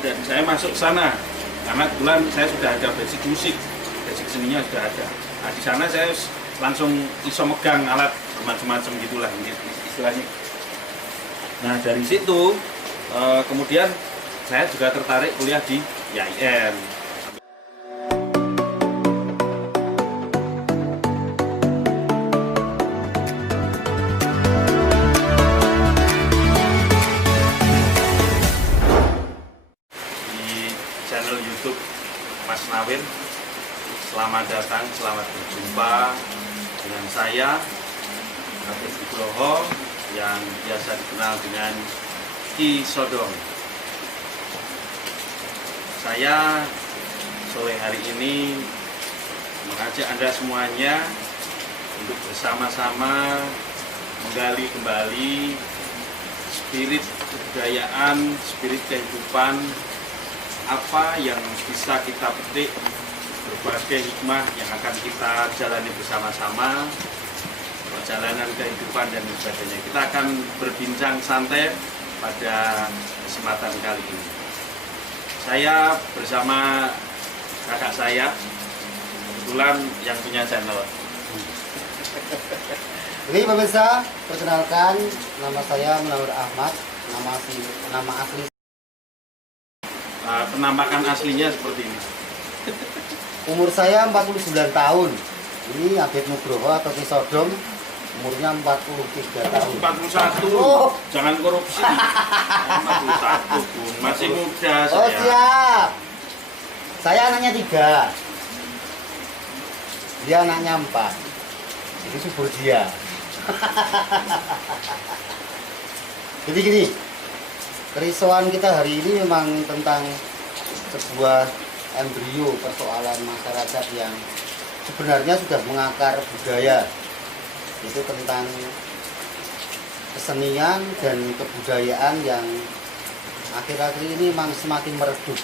dan saya masuk sana karena kebetulan saya sudah ada basic musik, basic seninya sudah ada. Nah di sana saya langsung iso megang alat macam-macam gitulah istilahnya. Nah dari situ kemudian saya juga tertarik kuliah di IAIN. Channel YouTube Mas Nawir. Selamat datang, selamat berjumpa dengan saya Habib Nugroho yang biasa dikenal dengan Ki Sodong. Saya sore hari ini mengajak Anda semuanya untuk bersama-sama menggali kembali spirit kebudayaan, spirit kehidupan, apa yang bisa kita petik, berbagai hikmah yang akan kita jalani bersama-sama, perjalanan kehidupan dan sebagainya. Kita akan berbincang santai pada kesempatan kali ini. Saya bersama kakak saya, kebetulan yang punya channel. Oke pemirsa, perkenalkan nama saya Munawir Ahmad, nama asli. Penampakan aslinya seperti ini. Umur saya 49 tahun. Ini Habib Nugroho atau Ki Sodong, umurnya 43 tahun. 41. Oh. Jangan korupsi. 41, Bu. Masih muda saya. Oh siap. Saya anaknya 3. Dia anaknya 4. Jadi subur dia. Jadi gini, kerisauan kita hari ini memang tentang sebuah embrio persoalan masyarakat yang sebenarnya sudah mengakar budaya, itu tentang kesenian dan kebudayaan yang akhir-akhir ini memang semakin meredup.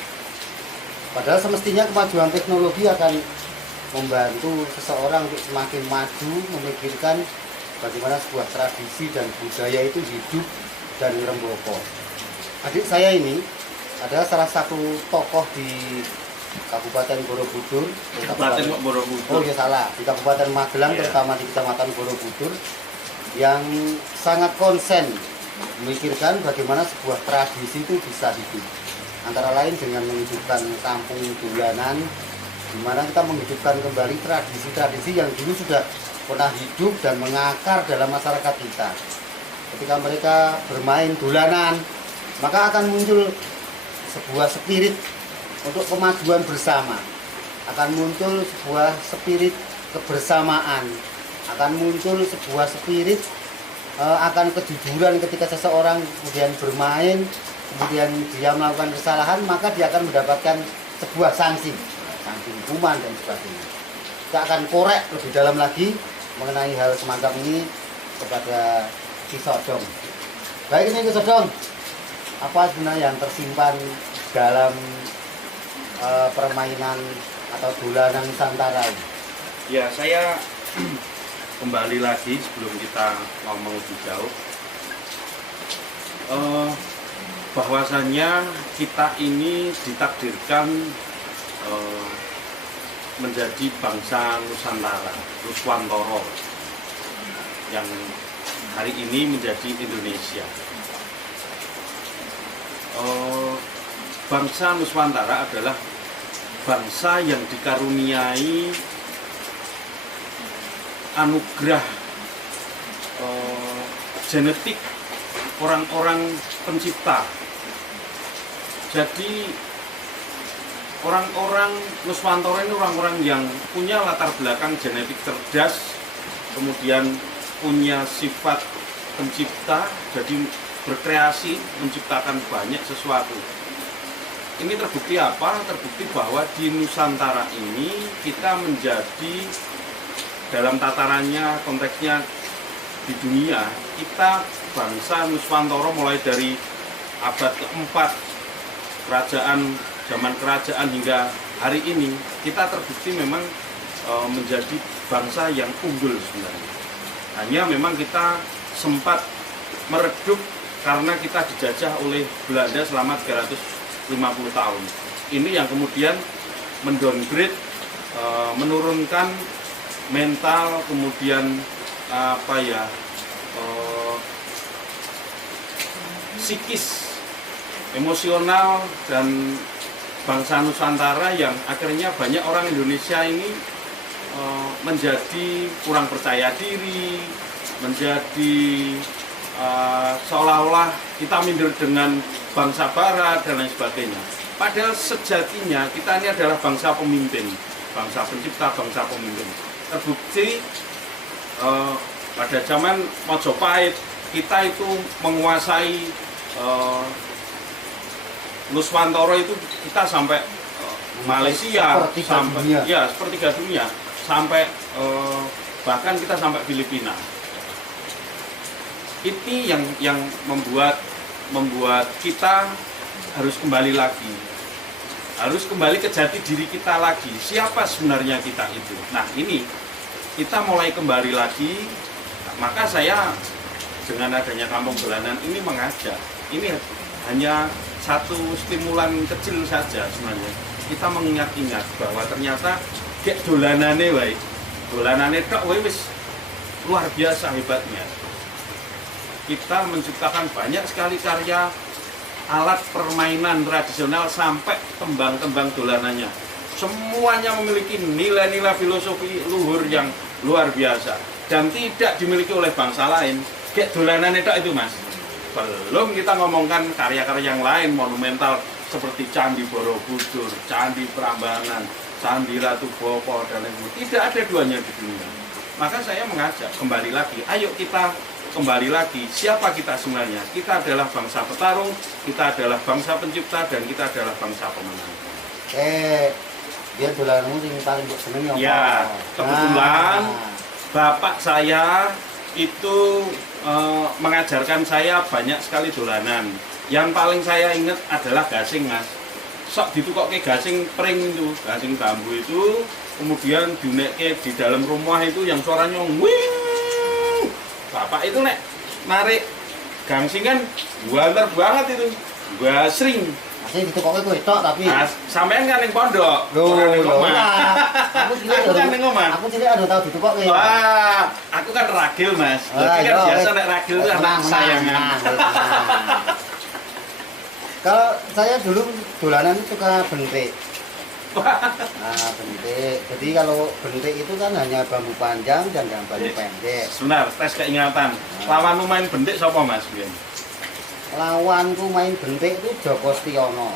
Padahal semestinya kemajuan teknologi akan membantu seseorang untuk semakin maju, memikirkan bagaimana sebuah tradisi dan budaya itu hidup dan remboko. Adik saya ini adalah salah satu tokoh di Kabupaten Borobudur. Kabupaten Borobudur. Oh ya salah, di Kabupaten Magelang, Yeah. terutama di Kecamatan Borobudur, yang sangat konsen memikirkan bagaimana sebuah tradisi itu bisa hidup. Antara lain dengan menghidupkan kampung dolanan, di mana kita menghidupkan kembali tradisi-tradisi yang dulu sudah pernah hidup dan mengakar dalam masyarakat kita. Ketika mereka bermain dolanan, maka akan muncul sebuah spirit untuk kemajuan bersama, akan muncul sebuah spirit kebersamaan, akan muncul sebuah spirit akan kejujuran ketika seseorang kemudian bermain, kemudian dia melakukan kesalahan, maka dia akan mendapatkan sebuah sanksi hukuman dan sebagainya. Kita akan korek lebih dalam lagi mengenai hal semacam ini kepada Ki Sodong. Baik, ini Ki Sodong, apa sebenarnya yang tersimpan dalam permainan atau dolanan Nusantara ini? Ya, saya kembali lagi sebelum kita ngomong lebih jauh, bahwasannya kita ini ditakdirkan menjadi bangsa Nusantara, Nuswantara, yang hari ini menjadi Indonesia. Bangsa Nuswantara adalah bangsa yang dikaruniai anugerah genetik orang-orang pencipta. Jadi orang-orang Nuswantara ini orang-orang yang punya latar belakang genetik cerdas, kemudian punya sifat pencipta, jadi berkreasi, menciptakan banyak sesuatu. Ini terbukti apa? Terbukti bahwa di Nusantara ini kita menjadi, dalam tatarannya, konteksnya di dunia, kita bangsa Nuswantara mulai dari abad keempat zaman kerajaan hingga hari ini, kita terbukti memang menjadi bangsa yang unggul sebenarnya. Hanya memang kita sempat meredup karena kita dijajah oleh Belanda selama 300 50 tahun. Ini yang kemudian mendowngrade, menurunkan mental, kemudian psikis, emosional dan bangsa Nusantara yang akhirnya banyak orang Indonesia ini menjadi kurang percaya diri, menjadi seolah-olah kita minder dengan bangsa Barat dan lain sebagainya. Padahal sejatinya kita ini adalah bangsa pemimpin, bangsa pencipta, bangsa pemimpin. Terbukti pada zaman Majapahit kita itu menguasai Nuswantara itu kita sampai Malaysia, sampai ya sepertiga dunia, sampai bahkan kita sampai Filipina. Ini yang membuat kita harus kembali lagi, harus kembali ke jati diri kita lagi. Siapa sebenarnya kita itu? Nah ini kita mulai kembali lagi. Maka saya dengan adanya kampung dolanan ini mengajak. Ini hanya satu stimulan kecil saja sebenarnya. Kita mengingat-ingat bahwa ternyata kayak dolanane wae. Dolanane tok wae wis luar biasa hebatnya. Kita menciptakan banyak sekali karya alat permainan tradisional sampai tembang-tembang dolanannya. Semuanya memiliki nilai-nilai filosofi luhur yang luar biasa dan tidak dimiliki oleh bangsa lain. Kayak dolanane tok itu, Mas. Belum kita ngomongkan karya-karya yang lain monumental seperti Candi Borobudur, Candi Prambanan, Candi Ratu Boko dan lain-lain. Tidak ada duanya di dunia. Maka saya mengajak kembali lagi, ayo kita kembali lagi. Siapa kita sebenarnya? Kita adalah bangsa petarung, kita adalah bangsa pencipta, dan kita adalah bangsa pemenang. Dia dolananmu yang paling seneng apa? Ya, kebetulan bapak saya itu mengajarkan saya banyak sekali dolanan. Yang paling saya ingat adalah gasing, Mas. Sok ditukok ke gasing pring itu, gasing bambu itu, kemudian diunekke di dalam rumah itu yang suaranya wing. Bapak itu nek narik gangsingan banter banget itu, gasring. Masih ditukoknya kowe tok tapi. Nah, sampean kan ning pondok, ora ning omah. Aku cilik kan ning omah. Aku cilik ada tau ditukokke. Wah, aku kan ragil, Mas. Jadi kan biasa nek ragil itu anak kesayangan. Kalau saya dulu dolanan suka bentik. Nah, bentik. Jadi kalau bentik itu kan hanya bambu panjang dan bambu pendek. Sebentar, tes keingatan. Lawanmu main bentik sapa, Mas? Biyen. Lawanku main bentik itu Joko Stiono.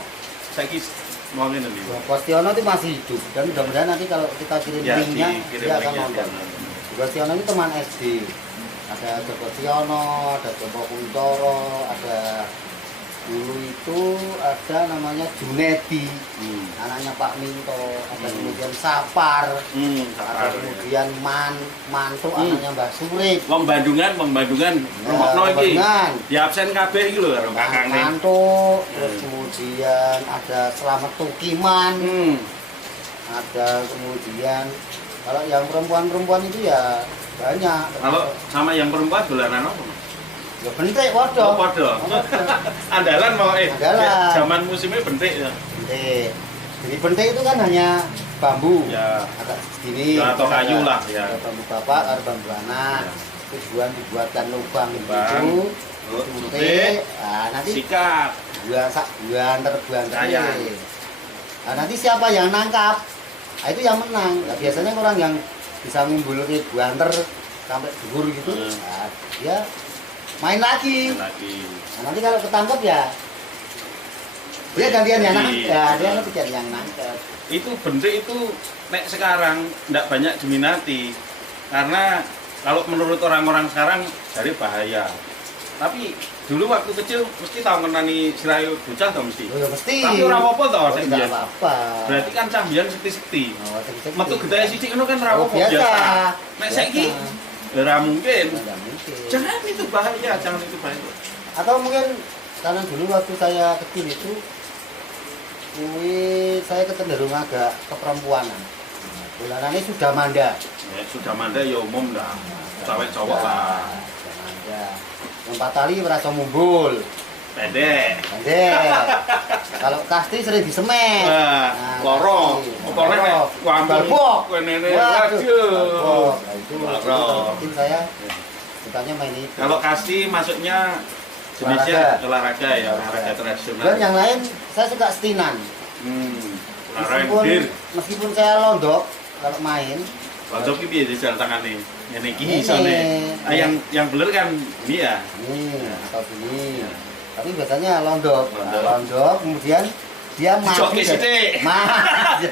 Saiki mau ngene iki. Joko Stiono itu masih hidup dan mudah-mudahan nanti kalau kita kirim Ya, linknya dikirim dia akan linknya, nonton. Joko Stiono itu teman SD. Ada Joko Stiono, ada Joko Kuncoro, ada dulu itu ada namanya Junedi, anaknya Pak Minto, ada kemudian Sapar, ada kemudian Mantu, anaknya Mbah Surip. Wong Bandungan, rumahno iki. Ya absen kabeh iki lho karo kakane. Mantu, terus kemudian ada Slamet Tukiman. Ada kemudian kalau yang perempuan-perempuan itu ya banyak. Kalau sama yang perempuan dolanan apa? Ya bentik waduh. Padha. Andalan mau Andalan. Zaman musimnya bentik ya. Bentik. Jadi bentik itu kan hanya bambu. Ya. Agak segini. Ya, atau kayu lah ya. Bambu bapak atau bambu anak. Tujuan dibuatkan lubang itu. Bentik. Nah, nanti sikat. buanter. Nah, nanti siapa yang nangkap? Nah, itu yang menang. Nah, biasanya orang yang bisa ngumbulin buanter sampai dhuwur gitu. Nah, dia main lagi. Nah, nanti kalau ketangkep ya dia gantian yang nangkep. Ya, dia gantian yang nangkep. Itu bentik itu nek sekarang tidak banyak diminati karena kalau menurut orang-orang sekarang dari bahaya. Tapi dulu waktu kecil mesti tahu ngenani sirayu bocah toh mesti. Oh, ya mesti. Tapi ora apa-apa toh sing Tidak apa-apa. Berarti kan cambian sekti-sekti. Oh, sekti-sekti. Metu gedhe sithik ngono kan ora Oh, apa-apa biasa. Nek saiki ora mungkin. Tidak mungkin. Jangan itu bahaya, jangan itu bahaya. Atau mungkin karena dulu waktu saya kecil itu saya kecenderungan agak keperempuanan. Bulanannya sudah manda. Ya, sudah manda ya umum dah. Cewek cowok lah. Sudah manda. Empat tali merasa mumbul. Pendek. pendek. Kalau kasti sering disemet. Nah, loro. Opone nek wampun balbok. kene Waduh, waduh. balbok. Nah, itu Loro. mungkin saya sukanya main itu. Kalau kasti masuknya jenisnya olahraga ya, olahraga tradisional. Dan yang lain saya suka stinan. Olahraga. Meskipun saya londok kalau main, Londok iki piye jalan tangane? Ngene iki Ini. isone. Ah yang bener kan ini ya. ini atau ini. Ya. Tapi biasanya londok. Nah, Londok. londok kemudian dia maju. Dijoki sithik.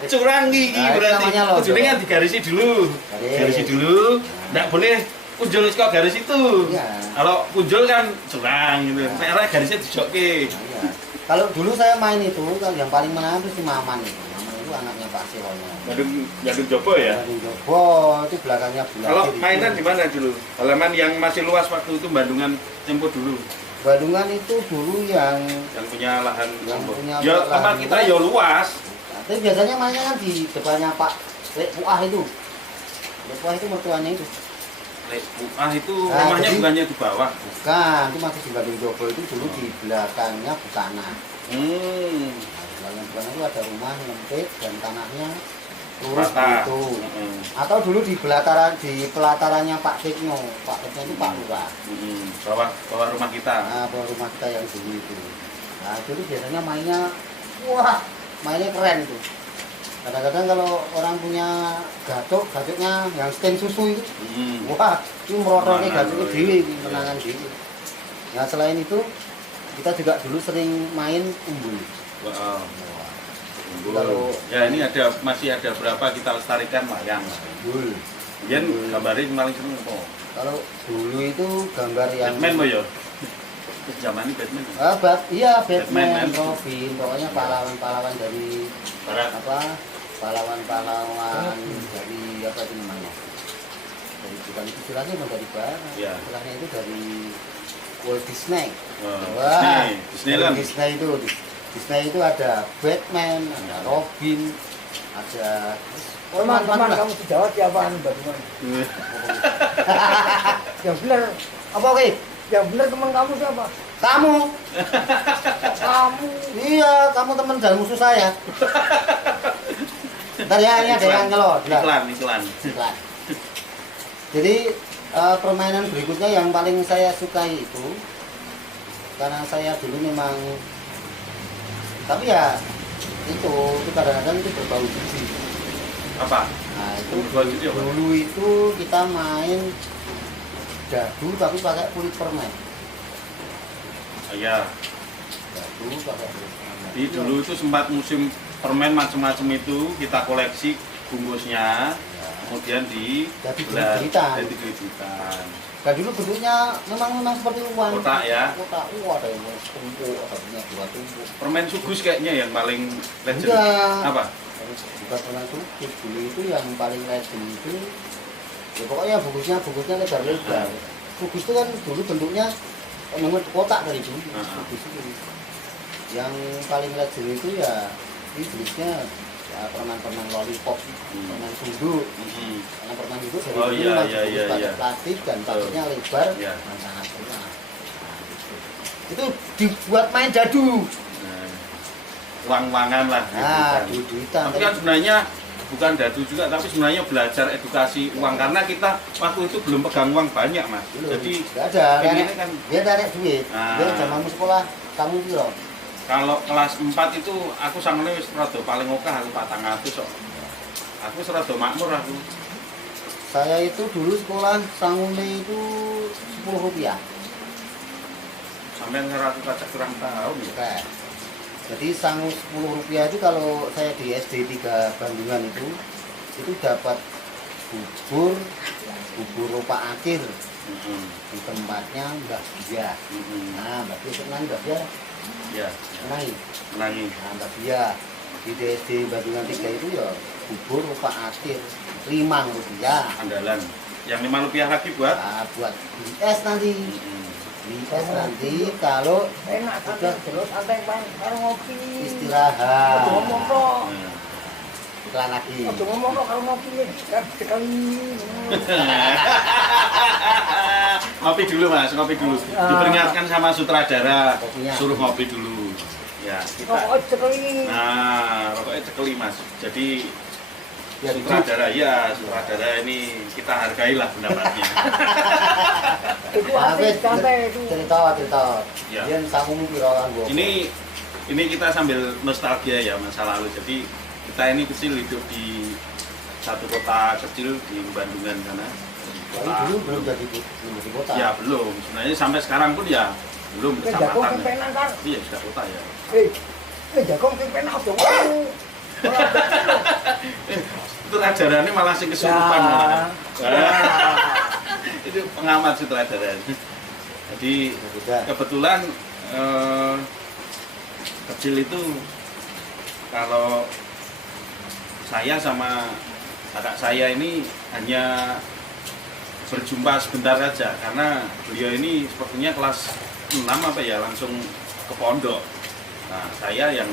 Curang iki Nah, itu berarti. namanya londok. Kudune kan digarisi dulu. Garisi dulu. Nggak boleh punjul saka garis itu. Iya. Kalau punjul kan curang gitu. Nek ora garisnya dijoki. Nah, iya. Kalau dulu saya main itu kan yang paling menang itu si Maman itu. Maman itu anaknya Pak Sihono. Gadung Jopo ya. Gadung Jopo itu belakangnya Bulakir. Kalau itu. mainan di mana dulu? Halaman yang masih luas waktu itu Bandungan Tempo dulu. Bandungan itu dulu yang Punya lahan Yang Tempo. punya Ya lahan tempat kita luas. ya luas. tapi biasanya mainnya kan di depannya Pak Lek Puah itu. Lek Puah itu mertuanya itu. Itu Nah, rumahnya jadi- bukannya di bawah. Bukan, itu masih di Gadung Jopo itu dulu di belakangnya Bukana. Hmm. Nah, belakang Bukana itu ada rumah nyempit dan tanahnya lurus Rata. gitu. Heeh. Atau dulu di pelatarannya Pak Tikno. Pak Tikno itu Pak Lurah. Bawah rumah kita. Nah, rumah kita yang dulu itu. Nah, dulu biasanya mainnya, wah, mainnya keren itu. Kadang-kadang kalau orang punya gadoknya yang stem susu itu, Hmm. wah, itu merototnya Menangan, gadoknya oh, dewi, iya. menangan dewi. Nah, selain itu, kita juga dulu sering main umbul. Wow. Kalau- Ya ini masih ada berapa kita lestarikan wayang. Umbul. Yen gambarnya paling seneng apa? Kalau dulu itu gambar yang Batman mo yo. Zaman ini Batman. iya Batman, Batman, Robin, pokoknya pahlawan-pahlawan dari Barat. apa? Pahlawan-pahlawan dari apa itu namanya? Dari bukan itu istilahnya bukan dari barat. Iya. Istilahnya itu dari Walt Disney. Oh, Wah, Disneyland. Disney itu itu ada Batman, ada Robin, ada Teman-teman kamu di Jawa siapaan Bandungan? Yang benar, apa oke? yang benar teman kamu siapa? Kamu, Kamu. iya kamu teman dan musuh saya. Ntar ya ini ada yang ngelot. Iklan. Iklan. Jadi permainan berikutnya yang paling saya sukai itu karena saya dulu memang tapi ya itu kadang-kadang itu berbau jijik. Apa? Nah itu Berbau jijik apa? dulu itu kita main dadu tapi pakai kulit permen. Iya. Dadu pakai kulit permen. Jadi dulu itu sempat musim permen macam-macam itu kita koleksi bungkusnya, kemudian di Jadi duit-duitan. Jadi duit-duitan. Dan dulu bentuknya memang seperti uang. Kotak ya. Kotak ada yang tumpuk, ada punya 2 tumpuk. Permen sugus kayaknya yang paling legend. Enggak. Apa? Bukan pernah sukus dulu itu yang paling legend itu ya pokoknya bungkusnya lebar-lebar. Sugus itu kan dulu bentuknya memang kotak dari dulu. Sugus itu. Yang paling legend itu ya ini jenisnya ya, permen-permen lollipop, permen sunduk. Karena permen itu dari Oh, dulu iya, masih iya, dibungkus iya, pakai iya. plastik dan pakainya lebar Iya. dan sangat enak. Nah, itu dibuat main dadu. Nah, uang-uangan lah. Nah, duit-duitan. duit-duitan. Tapi kan sebenarnya bukan dadu juga, tapi sebenarnya belajar edukasi uang karena kita waktu itu belum pegang uang banyak mas. Belum. Jadi nggak ada, pengennya kan dia tarik duit. Ah. Dia zamanmu sekolah kamu itu loh. kalau kelas 4 itu aku sangone wis rada paling oke aku 400 kok. Aku serada makmur aku. Saya itu dulu sekolah sangune itu 10 rupiah. Sampai ngeratu kaca kurang tahun ya. Oke. Jadi sangu 10 rupiah itu kalau saya di SD 3 Bandungan itu dapat bubur rupa akhir di tempatnya Mbak Dia. Nah, Mbak Dia senang Mbak Dia Ya, menangi. menangi. Nah, Mbak Dia di SD Bandungan 3 itu ya bubur rupa akhir 5 rupiah. Andalan. Yang 5 rupiah lagi buat Nah, buat di es nanti. Di es nanti kalau Enak Udah. tapi terus santai main karo ngopi. istirahat. Ngomong kok. Nah, iklan lagi. Ojo ngomong kok kalau ngopi nih, sekali. Ngopi dulu Mas, ngopi dulu. Diperingatkan sama sutradara, Kopinya. suruh ngopi dulu. Ya, kita. Rokok sekali. Nah, rokoknya cekeli Mas. Jadi Ya, sutradara ini kita hargailah pendapatnya. Itu asli santai itu. cerita. Ya. Dia sampung piro kan gua. Ini kita sambil nostalgia ya masa lalu. Jadi kita ini kecil hidup di satu kota kecil di Bandungan sana. Tapi dulu belum jadi di kota. Ya belum. Sebenarnya sampai sekarang pun ya belum Jagung kecamatan. sing penak kan. Iya sudah kota ya. Jagung sing penak ojo ngomong. Sutradara ini malah sing kesurupan. Ya. Itu pengamat sutradara. Jadi Udah. kebetulan kecil itu kalau saya sama kakak saya ini hanya berjumpa sebentar saja karena beliau ini sepertinya kelas 6 apa ya langsung ke pondok. Nah, saya yang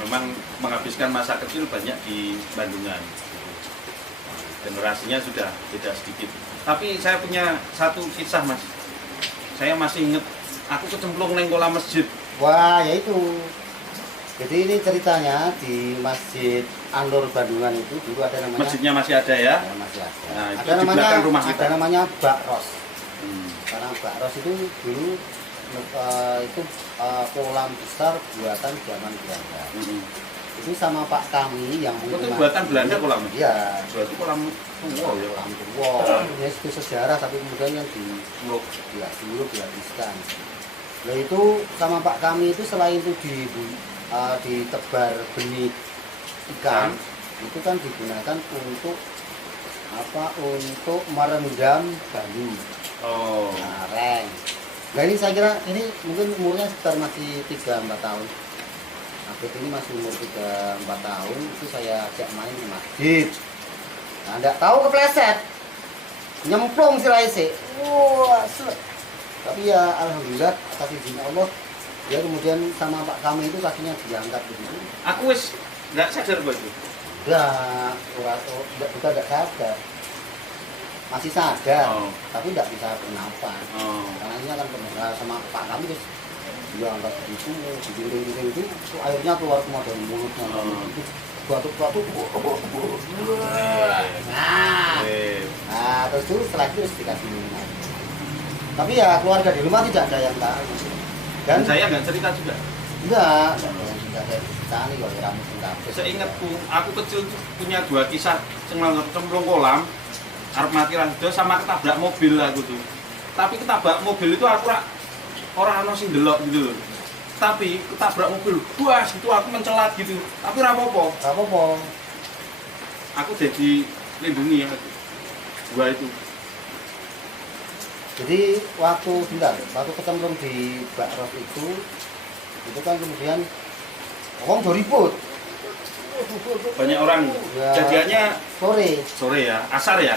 memang menghabiskan masa kecil banyak di Bandungan. Generasinya sudah beda sedikit. Tapi saya punya satu kisah Mas. Saya masih ingat aku kecemplung neng kolam masjid. Wah, ya itu. Jadi ini ceritanya di Masjid An-Nur Bandungan itu dulu ada namanya. Masjidnya masih ada ya? Ya, masih ada. Nah, itu ada di namanya belakang rumah kita. Ada namanya Bak Ros. Hmm. Karena Bak Ros itu dulu itu kolam besar buatan zaman Belanda. Hmm. Itu sama Pak kami yang Itu punya- buatan Belanda kolam. Iya, Berarti kolam tua ya. kolam tua. Ya itu sejarah tapi kemudian yang Blok. dulu dihabiskan. Nah itu sama Pak kami itu selain itu ditebar benih ikan, itu kan digunakan untuk apa? Untuk merendam banyu. Oh. Nah, reng. Nah ini saya kira ini mungkin umurnya sekitar masih 3-4 tahun. Abid ini masih umur 3-4 tahun itu saya ajak main ke masjid. Nah, enggak tahu kepleset. Nyemplung si Raisi. Wah, selek. Tapi ya alhamdulillah atas izin Allah dia kemudian sama Pak kami itu kakinya diangkat begitu. Aku wis nggak sadar kok itu. Enggak, kita enggak sadar. Masih sadar, Oh. tapi enggak bisa bernafas. Oh. Karena ini kan pernah sama Pak kami terus dia angkat begitu, digering-gering itu airnya keluar semua dari mulutnya. Oh. Itu batuk-batuk. Nah, Eh. nah terus itu setelah itu terus dikasih minuman. Tapi ya keluarga di rumah tidak ada yang tahu. Dan saya nggak cerita juga. enggak ada tani kalau rambut enggak. Saya ingatku, aku kecil tuh punya dua kisah cemplung kolam, arep mati rada sama ketabrak mobil aku tuh. Tapi ketabrak mobil itu aku orang ono sing delok gitu. Tapi ketabrak mobil, buas gitu aku mencelat gitu. Tapi ora apa-apa. Apa-apa. Aku jadi lindungi ya. Dua itu. Jadi waktu ketemu di Bak Ros itu kan kemudian orang udah ribut. Banyak orang. Ya. Kejadiannya Sore ya, asar ya.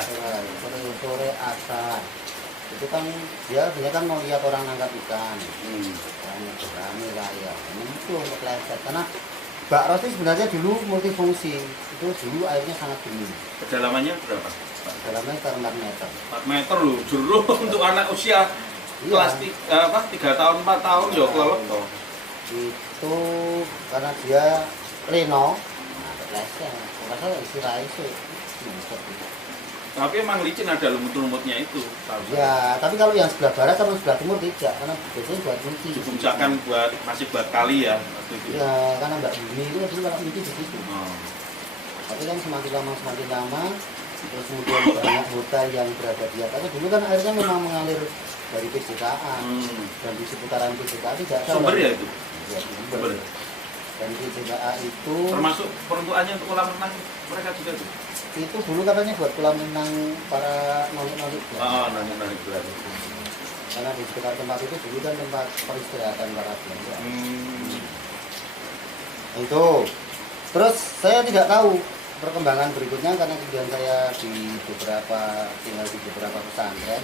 sore asar. Itu kan dia kan mau lihat orang nangkap ikan. Rame lah ya. Nyemplung kepleset karena Bak Ros itu sebenarnya dulu multifungsi. Itu dulu airnya sangat dingin. Kedalamannya berapa? Dalamnya sekitar 4 meter. 4 meter loh, jero untuk anak usia Iya. kelas 3 tahun, 4 tahun ya kelelep toh. Itu karena dia Reno, nah kepleset. Kalau istirahat itu. Tapi emang licin ada lumut-lumutnya itu. Tahu. Ya, tapi kalau yang sebelah barat sama sebelah timur tidak, karena biasanya buat nyuci. Difungsikan masih buat kali ya waktu itu. Ya, karena Mbak Bumi itu dulu kalau nyuci begitu. Oh. Tapi kan semakin lama, terus kemudian banyak hotel yang berada di atasnya. Dulu kan airnya memang mengalir dari PJKA dan di seputaran PJKA tidak ada. Sumber ya itu. Ya, Sumber. Dan PJKA itu Termasuk peruntukannya untuk kolam renang mereka juga tuh. itu dulu katanya buat kolam renang para nolik-nolik. Ya. Oh, nanya berarti. Karena di sekitar tempat itu dulu kan tempat peristirahatan para Belanda. Itu. Terus saya tidak tahu perkembangan berikutnya karena kemudian saya tinggal di beberapa pesantren.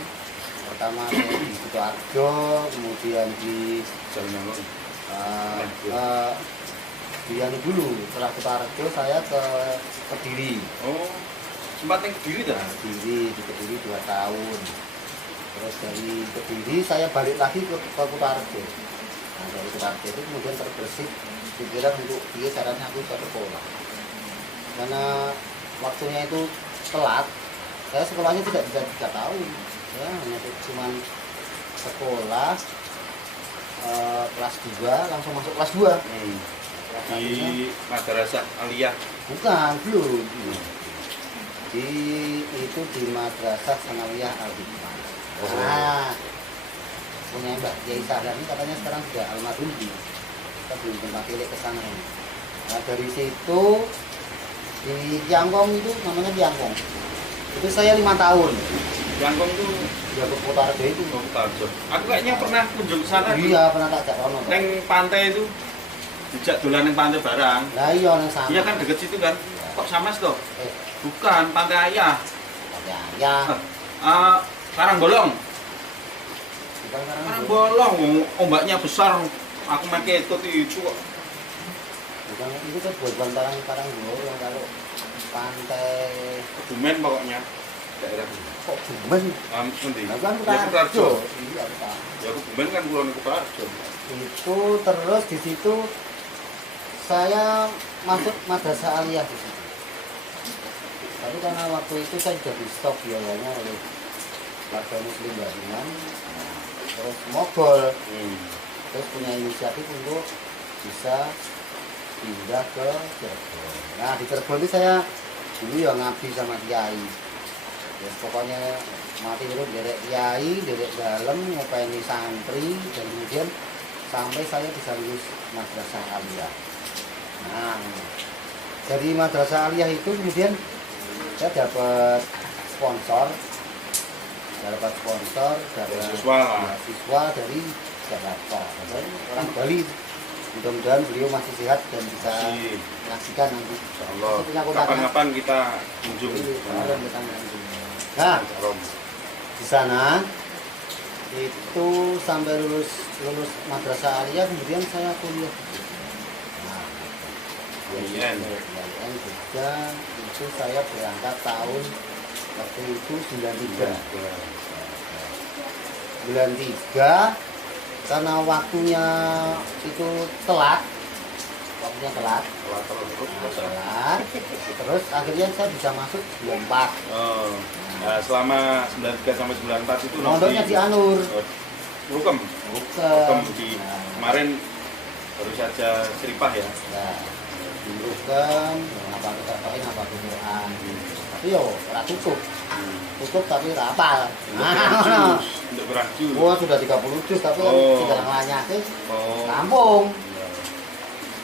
Pertama saya di Sidoarjo, kemudian di Jalan Buyani dulu. Setelah Kutoarjo saya ke Kediri. Oh, sempat yang Kediri dah. Di Kediri 2 tahun. Terus dari Kediri saya balik lagi ke Kutoarjo. Nah, dari Kutoarjo itu kemudian terbersih pikiran untuk dia caranya aku ke sekolah. Karena waktunya itu telat, saya sekolahnya tidak bisa 3 tahun. Ya, hanya cuma sekolah kelas 2 langsung masuk kelas 2. Kelas Di satunya- Madrasah Aliyah. bukan, belum. Itu di Madrasah Sanawiyah Al-Hikmah. Oh. Nah, punya Mbak Kiai Sahlan ini katanya sekarang sudah almarhum. Kita belum pernah pilih ke sana ini. Nah, dari situ di Tiangkong itu namanya Tiangkong. Itu saya 5 tahun. Langkong tuh Ya ke Kutoarjo itu. mau Kutoarjo. Aku kayaknya pernah kunjung ke sana. Iya, pernah tak ajak rono. Pak. Neng pantai itu, dijak dolan neng pantai barang. Nah, iya nang sana. Iya kan deket situ kan? Kok sama toh? Eh, Bukan, Pantai Ayah. ya. Karangbolong. Bukan karena Karangbolong, ombaknya besar. Aku pakai itu kok. bukan itu kan buat bantaran Karangbolong kalau pantai Kebumen pokoknya. Daerah. kok Bumen. Nanti. Nah, kan Ya Kutoarjo. Iya, Pak. Ya Kebumen kan pulau Kutoarjo. Itu terus di situ saya masuk Madrasah Aliyah di situ. Tapi karena waktu itu saya sudah di stop biayanya oleh warga muslim Bandungan. Terus mogol, terus punya inisiatif untuk bisa pindah ke Cirebon. Nah di Cirebon itu saya dulu ya ngabdi sama kiai. Ya pokoknya mati dulu derek kiai, derek dalam, ngopeni santri, dan kemudian sampai saya bisa lulus Madrasah Aliyah. Nah dari Madrasah Aliyah itu kemudian saya dapat sponsor, dapat beasiswa dari Jakarta, dari orang Bali. Mudah-mudahan beliau masih sehat dan bisa Masih. menyaksikan nanti. Insyaallah. Masih punya kontaknya. Kapan-kapan kita kunjung. Nah, di sana itu sampai lulus Madrasah Aliyah, kemudian saya kuliah. Nah, UIN. UIN Jogja itu saya berangkat tahun waktu itu 93. 93 karena waktunya itu telat, terus akhirnya saya bisa masuk 94. Oh. Nah, selama 93 sampai 94 itu Mondoknya di Anur. Rukem. Bukan. Di kemarin baru saja Seripah ya. Ya, diuruskan, ngapa kita pakai ngapa Quran. Tapi yo ora tutup tapi ora apal. Nah, Untuk berajus. gua sudah 30 juz tapi kan Oh. tidak nganyake Oh. kampung.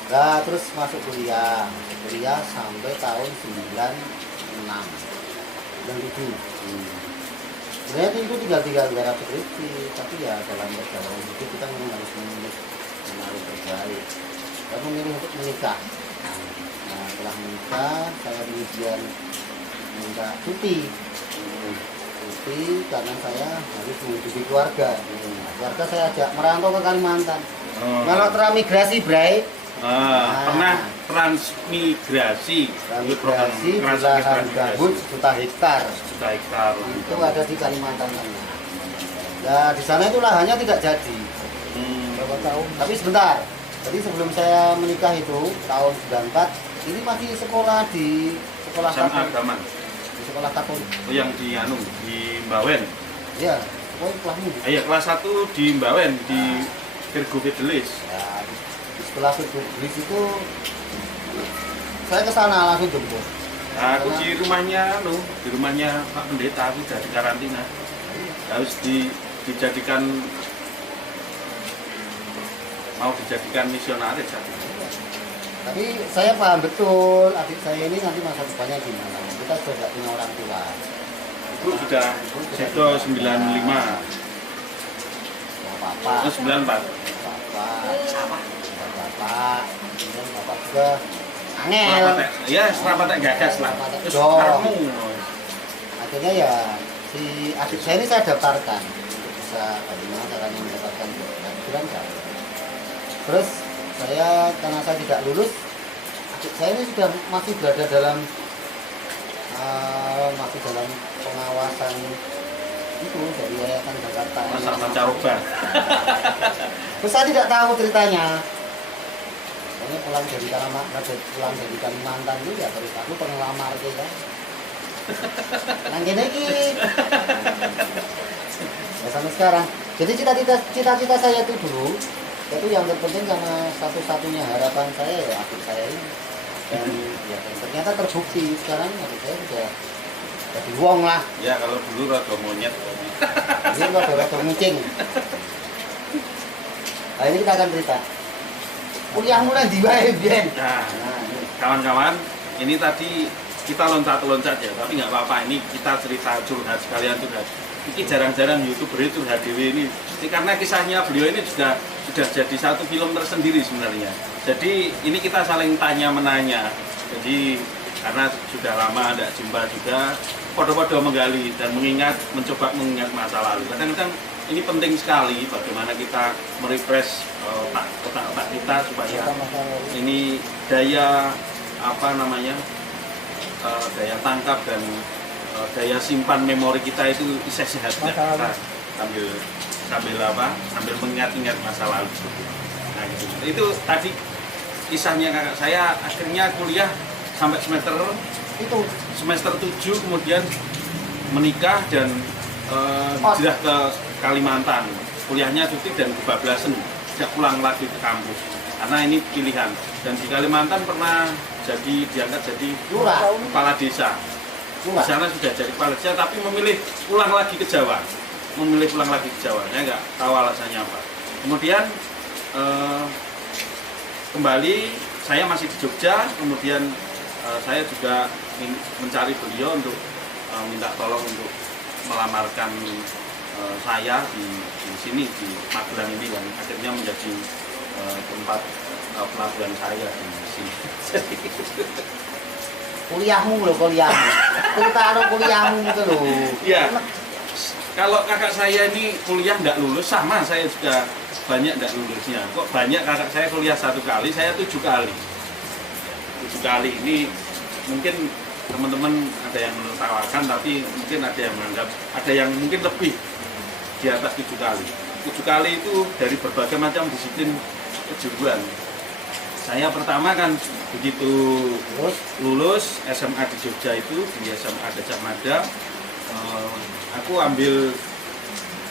Nah, terus masuk kuliah sampai tahun 96 dan 7. Sebenarnya itu tinggal garap skripsi, tapi ya dalam perjalanan itu kita memang harus memilih menaruh terbaik. Saya memilih untuk menikah. Nah, setelah menikah, saya kemudian minta cuti karena saya harus menghidupi keluarga. Nah, keluarga saya ajak merantau ke Kalimantan. Kalau transmigrasi, Bray, Pernah transmigrasi. transmigrasi di Transmigrasi. lahan gambut 1 hektar. 1 hektar. Itu ada di Kalimantan Tengah. Nah, di sana itu lahannya tidak jadi. Berapa tahun? Tapi sebentar. Jadi sebelum saya menikah itu tahun 94, ini masih sekolah di sekolah SMA Katolik. Agaman. Di sekolah Katolik. Oh, yang di di Mbawen. Ya, pokoknya kelasnya gitu. Iya, kelas 1 di Mbawen di Virgo Fidelis. Ya, di sekolah Fidelis itu saya ke sana langsung jemput. Nah, aku di rumahnya Pak Pendeta, aku jadi karantina. Harus mau dijadikan misionaris aku. Tapi saya paham betul adik saya ini nanti masa depannya gimana. Kita sudah tidak punya orang tua. Ibu sudah Seto 95, Bapak, 94. bapak, kemudian bapak juga angel. Ya, serapat gagas lah. Terus Dong. karmu. Akhirnya ya si adik saya ini saya daftarkan untuk bisa bagaimana caranya mendapatkan kebetulan saya. Terus saya karena saya tidak lulus, adik saya ini sudah masih berada dalam masih dalam pengawasan itu dari Yayasan Jakarta. Masa pancaroba. Terus saya tidak tahu ceritanya. Soalnya pulang dari Kalimantan itu ya terus aku pengen lamar gitu kan. Nang kene iki. Ya sampai sekarang. Jadi cita-cita saya itu dulu itu yang terpenting karena satu-satunya harapan saya ya adik saya ini. Dan ya ternyata terbukti sekarang adik saya sudah jadi wong lah. Ya kalau dulu rada monyet. Ini rada ngucing. Nah ini kita akan cerita. Kuliahmu nang ndi wae, Bian? Nah, ini. kawan-kawan, ini tadi kita loncat-loncat ya, tapi nggak apa-apa. Ini kita cerita curhat sekalian curhat. Ini jarang-jarang YouTuber itu curhat dewe ini. Karena kisahnya beliau ini sudah jadi satu film tersendiri sebenarnya. Jadi ini kita saling tanya menanya. Jadi karena sudah lama tidak jumpa juga, podo-podo menggali dan mencoba mengingat masa lalu. Kadang-kadang ini penting sekali bagaimana kita merefresh otak-otak kita supaya ini daya daya tangkap dan daya simpan memori kita itu bisa sehat ya. Kita sambil mengingat-ingat masa lalu. Nah gitu. Itu tadi kisahnya kakak saya akhirnya kuliah sampai semester 7 kemudian menikah dan hijrah ke Kalimantan. Kuliahnya cuti dan kebablasan, tidak pulang lagi ke kampus. Karena ini pilihan. Dan di Kalimantan pernah diangkat jadi kepala desa. Di sana sudah jadi kepala desa, tapi memilih pulang lagi ke Jawa. Saya nggak tahu alasannya apa. Kemudian kembali, saya masih di Jogja. Kemudian saya juga mencari beliau untuk minta tolong untuk melamarkan saya di sini di Magelang ini yang akhirnya menjadi tempat pelabuhan saya di sini. Kuliahmu. Kuliahmu itu loh. Ya, kalau kakak saya ini kuliah nggak lulus, sama saya juga banyak nggak lulusnya. Kok banyak kakak saya kuliah 1 kali, saya 7 kali. 7 kali ini mungkin teman-teman ada yang menertawakan, tapi mungkin ada yang menganggap, ada yang mungkin lebih di atas 7 kali. 7 kali itu dari berbagai macam disiplin kejuruan. Saya pertama kan begitu lulus SMA di Jogja itu di SMA Gajah Mada, aku ambil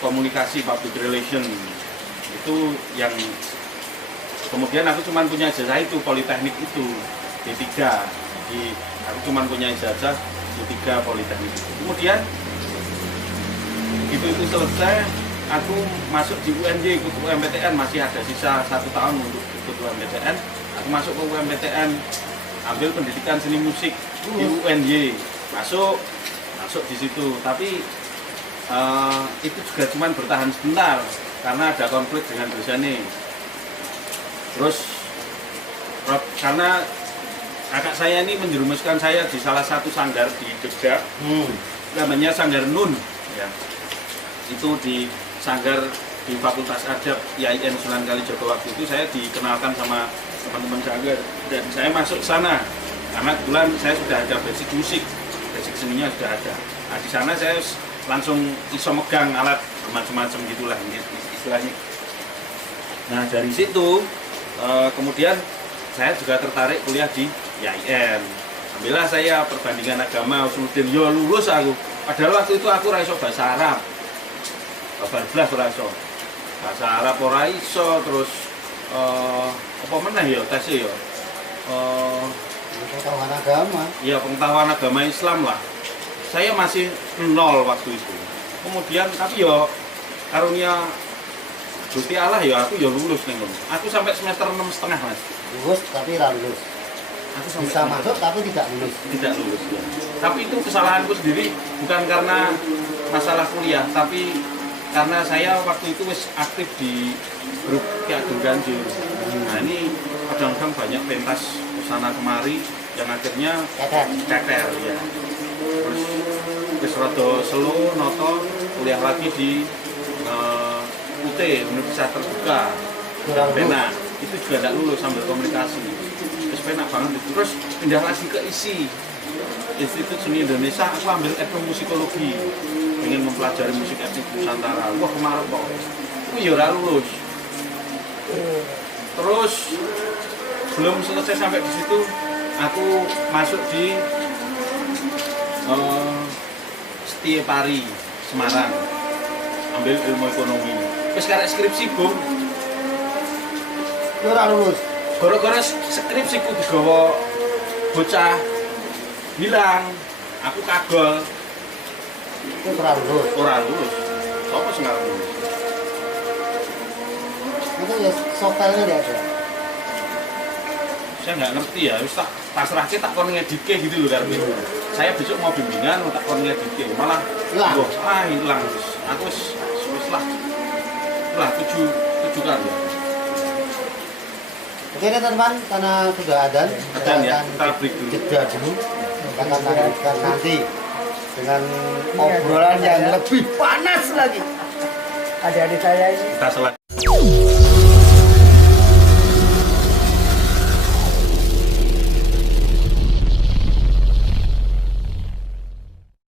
komunikasi public relation itu yang kemudian aku cuma punya ijazah itu Politeknik itu D3. Jadi aku cuma punya ijazah D3 Politeknik itu. Kemudian begitu itu selesai, aku masuk di UNJ ikut UMPTN, masih ada sisa 1 tahun untuk ikut UMPTN. Aku masuk ke UMPTN, ambil pendidikan seni musik di UNY, masuk di situ. Tapi itu juga cuma bertahan sebentar karena ada konflik dengan dosennya. Terus karena kakak saya ini menjerumuskan saya di salah satu sanggar di Jogja, namanya Sanggar Nun, ya. Itu di sanggar di Fakultas Adab IAIN Sunan Kalijaga waktu itu saya dikenalkan sama teman-teman sanggar dan saya masuk sana karena kebetulan saya sudah ada basic musik, basic seninya sudah ada. Nah, di sana saya langsung iso megang alat macam-macam gitulah istilahnya. Nah dari situ kemudian saya juga tertarik kuliah di IAIN. Alhamdulillah saya perbandingan agama Usuluddin, yo lulus aku. Padahal waktu itu aku ora iso bahasa Arab. Belas ora iso. Bahasa Arab ora iso, terus apa meneh ya tesnya ya. Pengetahuan agama. Iya, pengetahuan agama Islam lah. Saya masih 0 waktu itu. Kemudian tapi yo karunia Gusti Allah ya aku ya lulus nih. Aku sampai semester 6,5 Mas. Lulus tapi tidak lulus. Aku sampai Bisa masuk tapi tidak lulus. Tidak lulus ya. Tapi itu kesalahanku sendiri, bukan karena masalah kuliah, tapi karena saya waktu itu wis aktif di grup Ki Ageng Ganjur. Nah ini kadang-kadang banyak pentas kesana kemari yang akhirnya keker ya. Terus wis rada selo noto kuliah lagi di UT Universitas Terbuka Pena. Itu juga tidak lulus sambil komunikasi. Terus enak banget itu. Terus pindah lagi ke ISI, Institut Seni Indonesia. Aku ambil etnomusikologi, pengen mempelajari musik etnik Nusantara. Wah kemarin kok aku ya ora lulus. Terus belum selesai sampai di situ, aku masuk di Setiapari Semarang, ambil ilmu ekonomi. Terus karek skripsi bung, Itu ora lulus. gara-gara skripsiku digawa bocah bilang aku kagol, Itu ora lulus. ora lulus. Apa sih nggak lulus? Itu ya software-nya dia ada. Saya nggak ngerti ya, wis tak pasrahke tak kon ngedike gitu loh karena saya besok mau bimbingan tak kon ngedike malah Hilang. wah hilang. Aku wis tujuh kali. Oke deh teman-teman, karena sudah adzan, Adzan ya, akan kita break dulu. jeda dulu. Kita akan lanjutkan nanti dengan obrolan yang lebih panas lagi. Adik-adik saya ini Kita selesai.